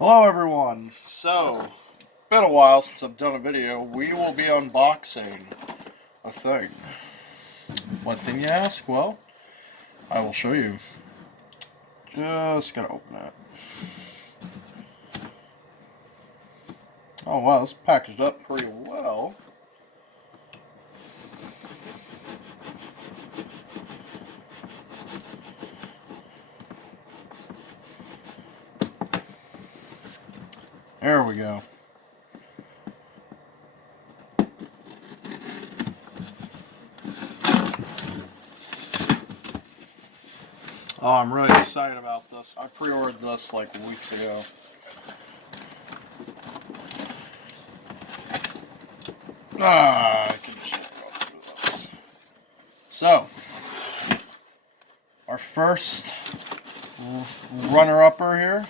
Hello everyone! So, been a while since I've done a video. We will be unboxing a thing. What thing you ask? Well, I will show you. Just gotta open it. Oh wow, it's packaged up pretty well. There we go. Oh, I'm really excited about this. I pre-ordered this like weeks ago. I can just go through this. So, our first runner-upper here,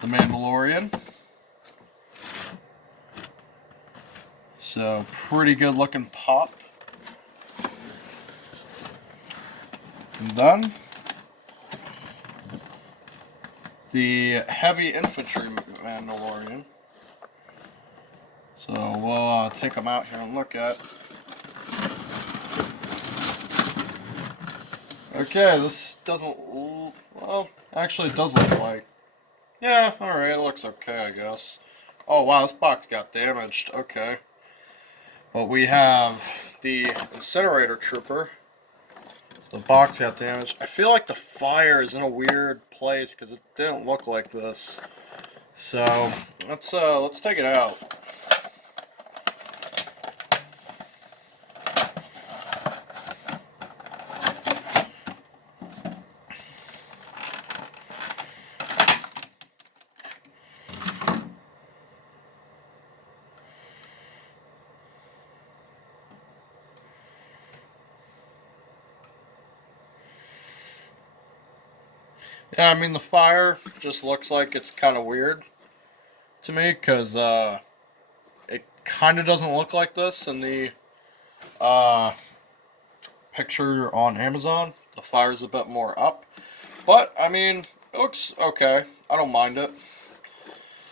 the Mandalorian. So, pretty good looking pop. And then, the heavy infantry Mandalorian. So we'll take them out here and look at. Okay, this doesn't. Well, actually, it does look like. Yeah, alright, it looks okay, I guess. Oh wow, this box got damaged. Okay. But we have the Incinerator Stormtrooper. The box got damaged. I feel like the fire is in a weird place because it didn't look like this. So let's take it out. Yeah, I mean the fire just looks like it's kind of weird to me because it kind of doesn't look like this in the uh, picture on Amazon. The fire's a bit more up, but I mean it looks okay. I don't mind it.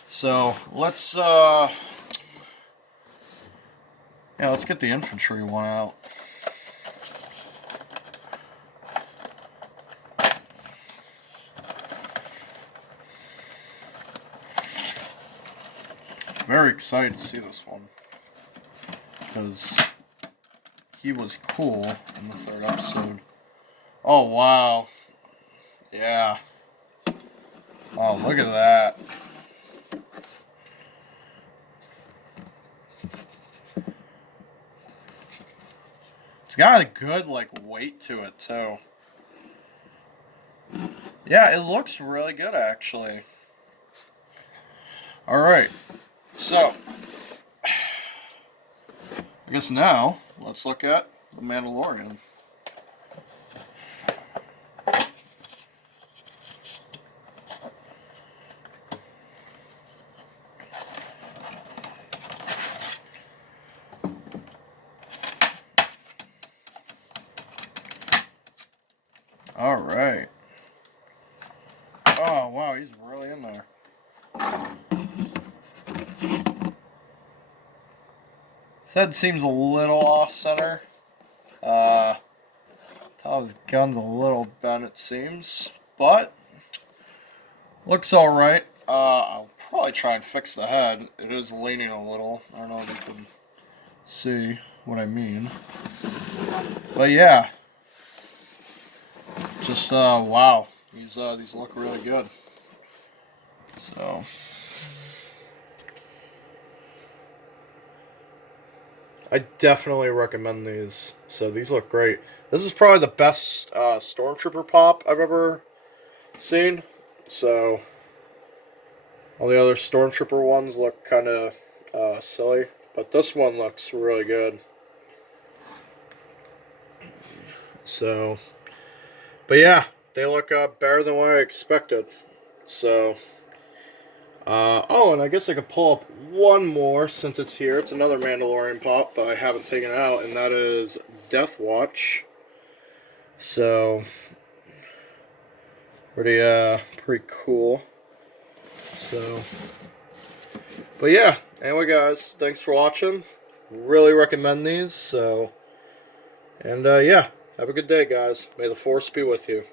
So let's get the infantry one out. Very excited to see this one because he was cool in the third episode. Oh wow, yeah. Oh, look at that. It's got a good like weight to it too. Yeah, it looks really good actually. All right, so I guess now let's look at the Mandalorian. All right. Oh wow, he's really in there. His head seems a little off center. Top of his gun's a little bent, it seems, but looks all right. I'll probably try and fix the head. It is leaning a little. I don't know if you can see what I mean, but yeah, just wow. These look really good. So I definitely recommend these. So these look great. This is probably the best Stormtrooper pop I've ever seen. So all the other Stormtrooper ones look kind of silly, but this one looks really good. So, but yeah, they look better than what I expected. So, oh, and I guess I could pull up one more since it's here. It's another Mandalorian pop, but I haven't taken it out, and that is Death Watch. So, Pretty cool. So, but yeah, anyway guys, thanks for watching. Really recommend these, so, and yeah, have a good day guys. May the force be with you.